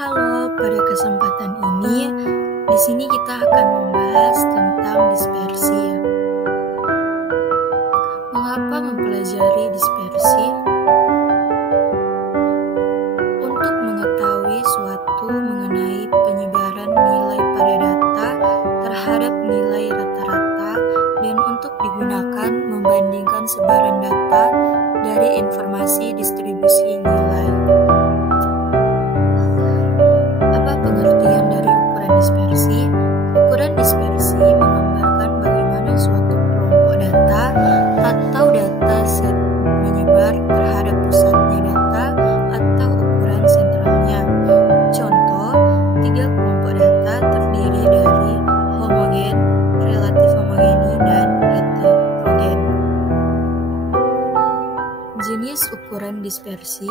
Halo, pada kesempatan ini, di sini kita akan membahas tentang dispersi. Mengapa mempelajari dispersi? Untuk mengetahui suatu mengenai penyebaran nilai pada data terhadap nilai rata-rata dan untuk digunakan membandingkan sebaran data dari informasi distribusi nilai. Pengertian dari ukuran dispersi. Ukuran dispersi menggambarkan bagaimana suatu kelompok data atau data set menyebar terhadap pusatnya data atau ukuran sentralnya. Contoh, 3 kelompok data terdiri dari homogen, relatif homogeni, dan heterogen. Jenis ukuran dispersi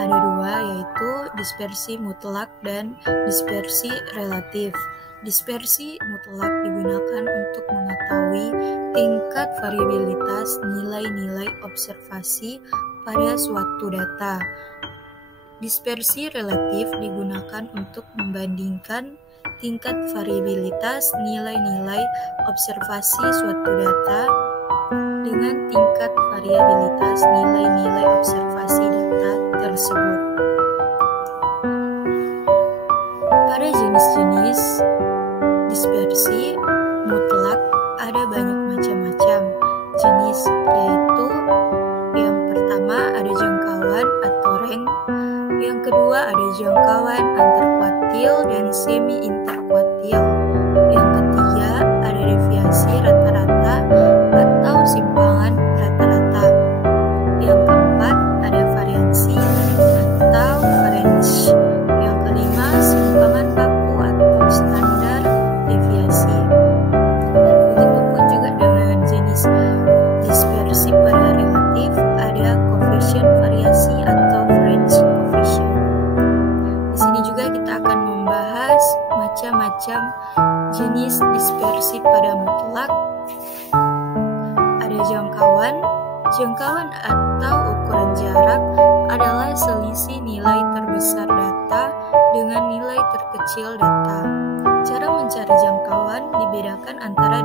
ada dua, yaitu dispersi mutlak dan dispersi relatif. Dispersi mutlak digunakan untuk mengetahui tingkat variabilitas nilai-nilai observasi pada suatu data. Dispersi relatif digunakan untuk membandingkan tingkat variabilitas nilai-nilai observasi suatu data dengan tingkat variabilitas nilai-nilai observasi data tersebut. Pada jenis-jenis dispersi mutlak ada banyak macam-macam jenis, yaitu yang pertama ada jangkauan atau rank, yang kedua ada jangkauan antarkuartil dan semi interkuartil, yang ketiga ada deviasi rata-rata atau simpangan rata-rata, yang keempat ada variansi atau range, yang kelima simpangan baku atau standar deviasi. Begitupun juga dengan jenis dispersi pada relatif ada koefisien variasi atau range koefisien. Di sini juga kita akan membahas macam-macam jenis dispersi pada mutlak. Ada jangkauan. Jangkauan atau ukuran jarak adalah selisih nilai terbesar data dengan nilai terkecil data. Cara mencari jangkauan dibedakan antara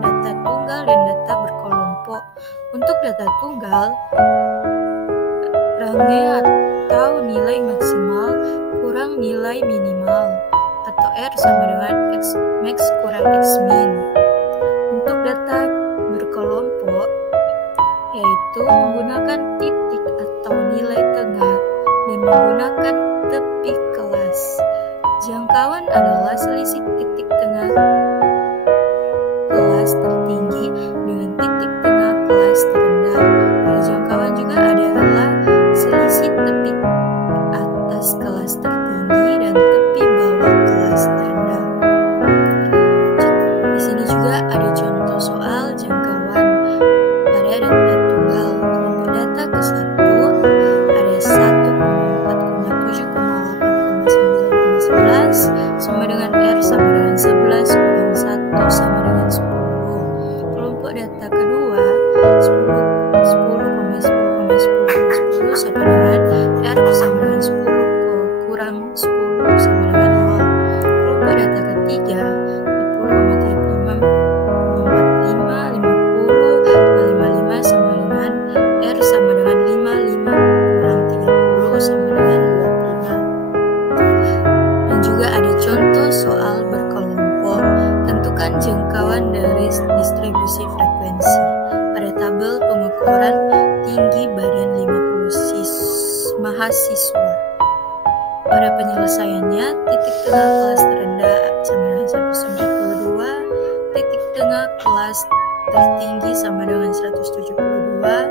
data tunggal dan data berkelompok. Untuk data tunggal, range atau nilai maksimal kurang nilai minimal, atau R sama dengan X max kurang X min. Untuk data berkelompok, yaitu menggunakan titik atau nilai tengah dan menggunakan tepi kelas. Jangkauan adalah selisih titik tengah kelas tertinggi dengan titik tengah kelas terendah. Pada jangkauan juga adalah selisih tepi atas kelas tertinggi dan tepi bawah kelas terendah. Di sini juga ada contoh soal jangkauan pada data tunggal. Kelompok data ke-1 ada 1,4,7,8,9,11 sama dengan R sama dengan 11 kurang 1 sama dengan 10. Kelompok data kedua 10,10,10,10 sama dengan R sama dengan 10 kurang 10 sama dengan 0. Kelompok data ketiga 50,35,45,50 sama dengan R sama dengan 55 kurang 30 sama dengan 25. Dan juga ada contoh soal berkelompok. Tentukan jangkauan dari distribusi frekuensi pada tabel pengukuran tinggi badan 50 mahasiswa. Pada penyelesaiannya, titik tengah kelas terendah sama dengan 192, titik tengah kelas tertinggi sama dengan 172,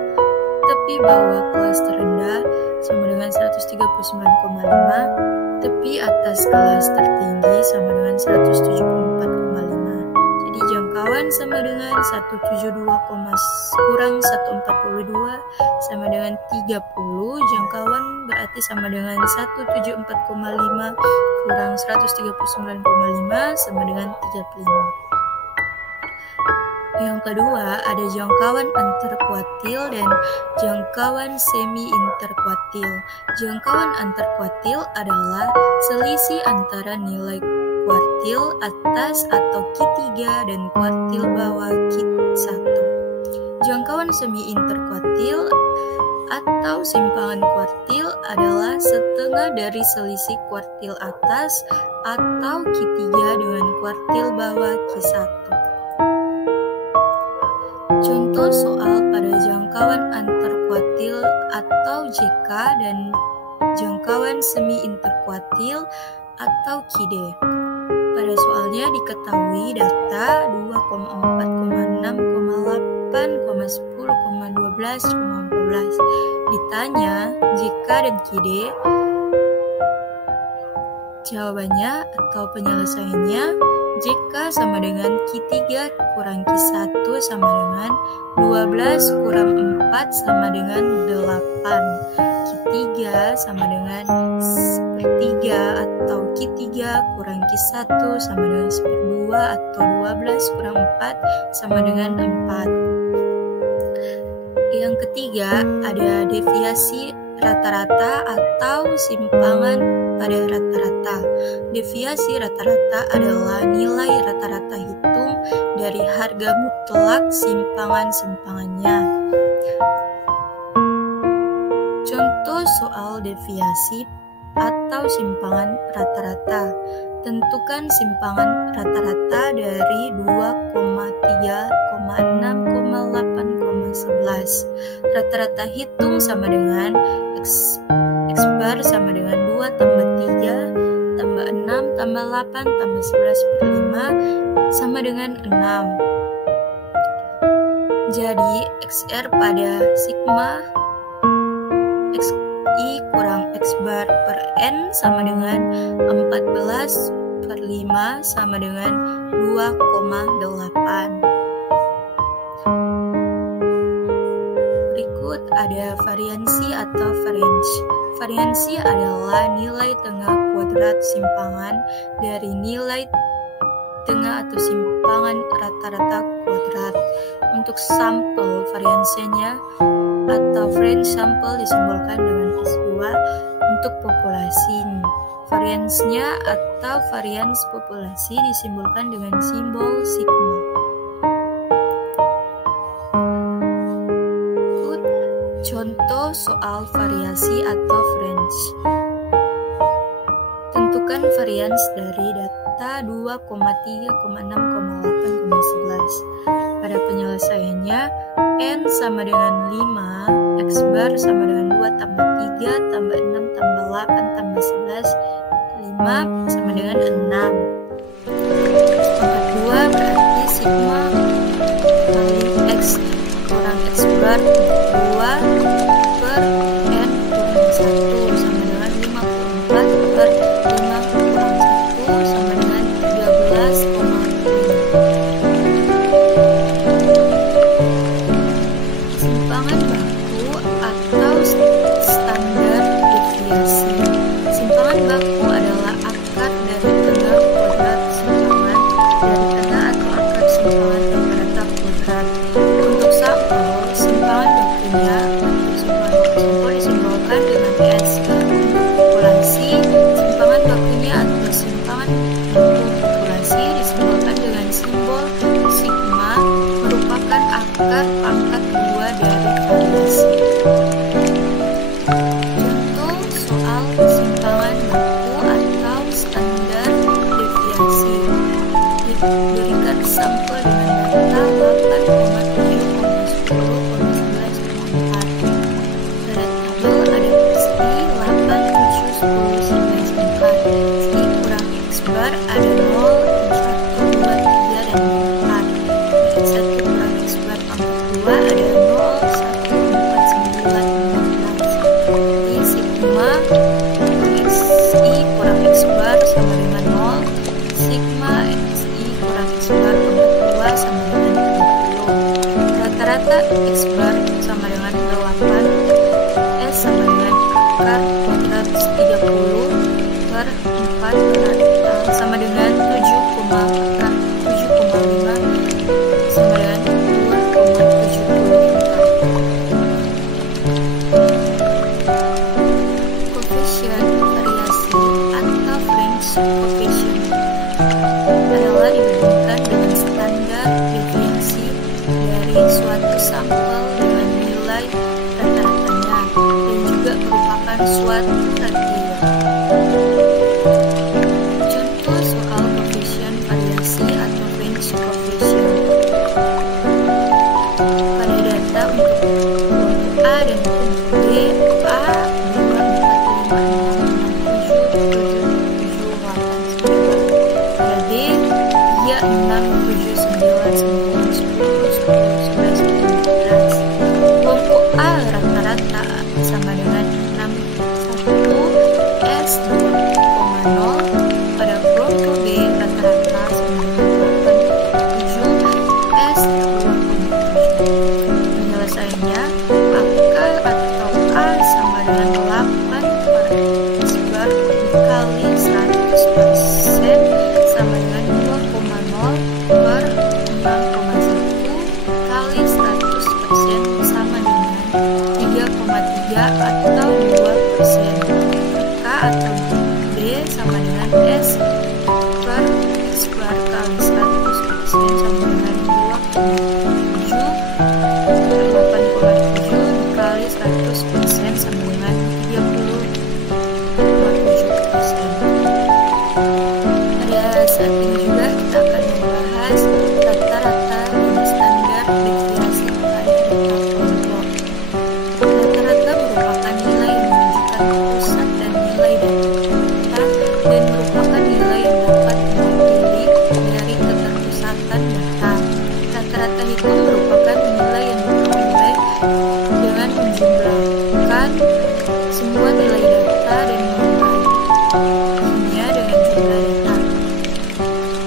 tepi bawah kelas terendah sama dengan 139,5, tepi atas kelas tertinggi sama dengan 174,5. Jadi jangkauan sama dengan 172, kurang 142 sama dengan 30. Jangkauan berarti sama dengan 174,5 kurang 139,5 sama dengan 35. Yang kedua, ada jangkauan antarkuartil dan jangkauan semi-interkuartil. Jangkauan antarkuartil adalah selisih antara nilai kuartil atas atau Q3 dan kuartil bawah Q1. Jangkauan semi-interkuartil atau simpangan kuartil adalah setengah dari selisih kuartil atas atau Q3 dengan kuartil bawah Q1. Contoh soal pada jangkauan antarkuartil atau JK dan jangkauan semi-interkuartil atau QD. Pada soalnya diketahui data 2,4,6,8,10,12,14. Ditanya JK dan QD, jawabannya atau penyelesaiannya JK sama dengan Q3 kurang Q1 sama dengan 12 kurang 4 sama dengan 8. Q3 sama dengan 1/3 atau Q3 kurang Q1 sama dengan 1/2 atau 12 kurang 4 sama dengan 4. Yang ketiga, ada deviasi rata-rata atau simpangan pada rata-rata. Deviasi rata-rata adalah nilai rata-rata hitung dari harga mutlak simpangan-simpangannya. Contoh soal deviasi atau simpangan rata-rata. Tentukan simpangan rata-rata dari 2,3,6,8,11. Rata-rata hitung sama dengan X bar sama dengan 2 tambah 3 tambah 6 tambah 8 tambah 11/5 sama dengan 6. Jadi XR pada sigma XI kurang X bar per N sama dengan 14/5 sama dengan 2,8. Berikut ada variansi atau variance. Variansi adalah nilai tengah kuadrat simpangan dari nilai tengah atau simpangan rata-rata kuadrat. Untuk sampel variansinya atau variance sampel disimbolkan dengan S2. Untuk populasi, variansnya atau varians populasi disimbolkan dengan simbol sigma. Contoh soal variasi atau variance. Tentukan varians dari data 2,3,6,8,11. Pada penyelesaiannya, N sama dengan 5, X bar sama dengan 2 tambah 3 tambah 6 tambah 8 tambah 11, 5 sama dengan 6. Pangkat 2 berarti sigma kali X kurang X bar 2 per N kurang 1 sama dengan 54 per 5 kurang 1 sama dengan 13,5. Simpangan baku atau standar deviasi. Simpangan baku adalah akar dari tengah kuadrat simpangan dari tengah atau akar simpangan rata-rata kuadrat. Untuk sampel, simpangan bakunya sampel disimbolkan dengan S. Untuk populasi, simpangan bakunya atau simpangan baku populasi disimbolkan dengan simbol sigma, merupakan akar pangkat 2 dari variasi. Contoh soal simpangan baku atau standar deviasi. Diberikan sampel dengan data 8,7,10,11,4. Pada tabel ada pasti 8, 7, 10, 11, 4. Sti kurang X bar ada 0, 1, 2, 3, dan 4. X 1 kurang X bar pangkat 2 ada 0, 1, 4, 9, 14. Jadi sigma XI kurang X bar sama dengan 0. Sigma XI kurang X bar pangkat 2 sama dengan 30. Rata-rata X bar sama dengan 8. S sama dengan akar kuadrat 30 per 4 sama dengan 7,5 sama dengan suatu latihan. Contoh soal koefisien variasi atau French coefficient. Pada data untuk kelompok A dan kelompok B, A 2, 4, 5, 6, 7, 8, 9. Pada B, dia 6, 7, 9, 10, 10, 11, 12. Kelompok A rata-rata sama dengan 61 S 2,0. Pada kelompok B rata-rata sama dengan 87 S 2,7. Penyelesaiannya, maka atau A sama dengan 8 per S bar dikali 100% sama dengan 2,0 per 6,1 kali 100% sama dengan 3,3 atau 2%. Maka atau B sama dengan S per X bar kali 100% sama dengan 2,7 per 8,7 dikali 100% sama dengan 30,7%. Pada saat ini juga kita akan membahas rata-rata dan standar deviasi pada data kelompok. Rata-rata merupakan nilai yang menunjukkan pusat dan nilai data dan merupakan nilai yang dapat mewakili dari keterpusatan data. Rata-rata itu merupakan nilai yang diperoleh dengan menjumlahkan semua nilai data dan membaginya dengan jumlah data.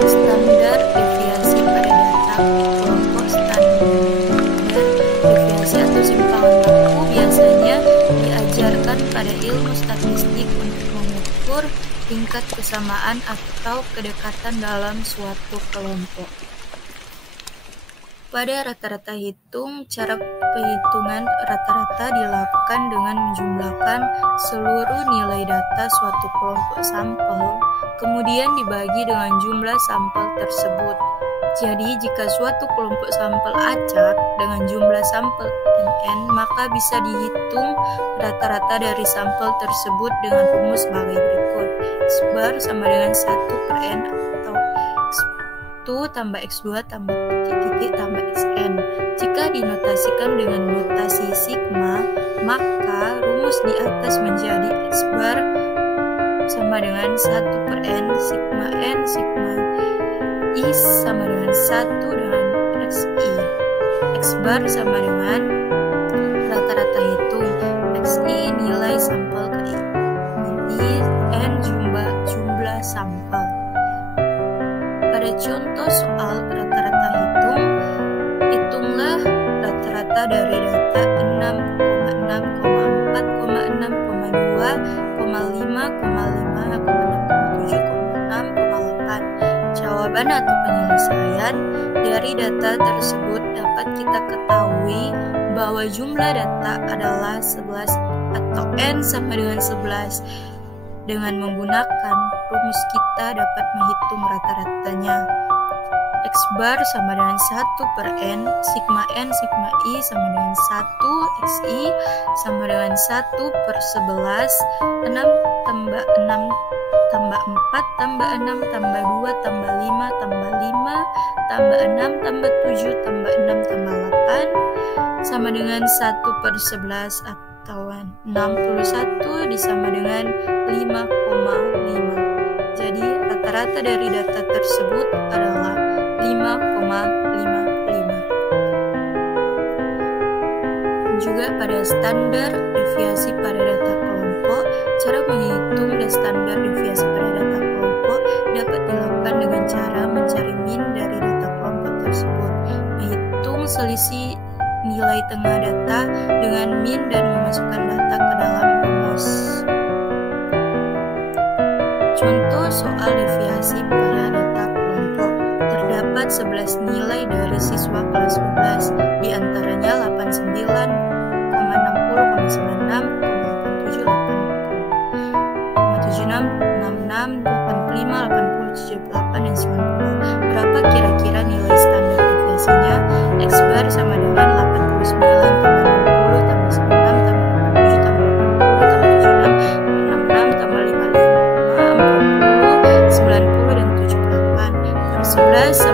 Standar deviasi pada data kelompok. Standar deviasi atau simpangan baku biasanya diajarkan pada ilmu statistik untuk mengukur tingkat kesamaan atau kedekatan dalam suatu kelompok. Pada rata-rata hitung, cara perhitungan rata-rata dilakukan dengan menjumlahkan seluruh nilai data suatu kelompok sampel, kemudian dibagi dengan jumlah sampel tersebut. Jadi, jika suatu kelompok sampel acak dengan jumlah sampel N, maka bisa dihitung rata-rata dari sampel tersebut dengan rumus sebagai berikut. X bar sama dengan 1 per N atau X1 tambah X2 tambah titik tambah Xn. Jika dinotasikan dengan notasi sigma, maka rumus di atas menjadi X bar sama dengan 1 per N sigma I sama dengan 1 dengan Xi. X bar sama dengan rata-rata hitung Xi nilai sampel ke I, N jumlah sampel. Pada contoh soal rata-rata hitung, hitunglah rata-rata dari data 6,6,4,6,5,5,6,7,6,8. Jawaban atau penyelesaian dari data tersebut dapat kita ketahui bahwa jumlah data adalah 11 atau N sama dengan 11. Dengan menggunakan rumus kita dapat menghitung rata-ratanya. X bar sama dengan 1 per N, sigma sigma I sama dengan 1, Xi sama dengan 1 per 11, 6 tambah 6 tambah 4 tambah 6 tambah 2 tambah 5 tambah 5 tambah 6 tambah 7 tambah 6 tambah 8 sama dengan 1 per 11 atau 61 disama dengan 5,5. Jadi rata-rata dari data tersebut adalah 5,55. Juga pada standar deviasi pada data kelompok, cara menghitung dan standar deviasi pada data kelompok dapat dilakukan dengan cara mencari min dari data kelompok tersebut, menghitung selisih nilai tengah data dengan min dan memasukkan data ke dalam rumus. Contoh soal deviasi pada data kelompok. Terdapat 11 nilai dari siswa kelas 12, di antaranya 89,60,96, 87, 76, 66, 85, 80, 78, dan 90. Berapa kira-kira nilai standar deviasinya? X bar sama dengan 89 tambah 60 tambah 96 tambah 87 tambah 80 tambah 76 13 sampai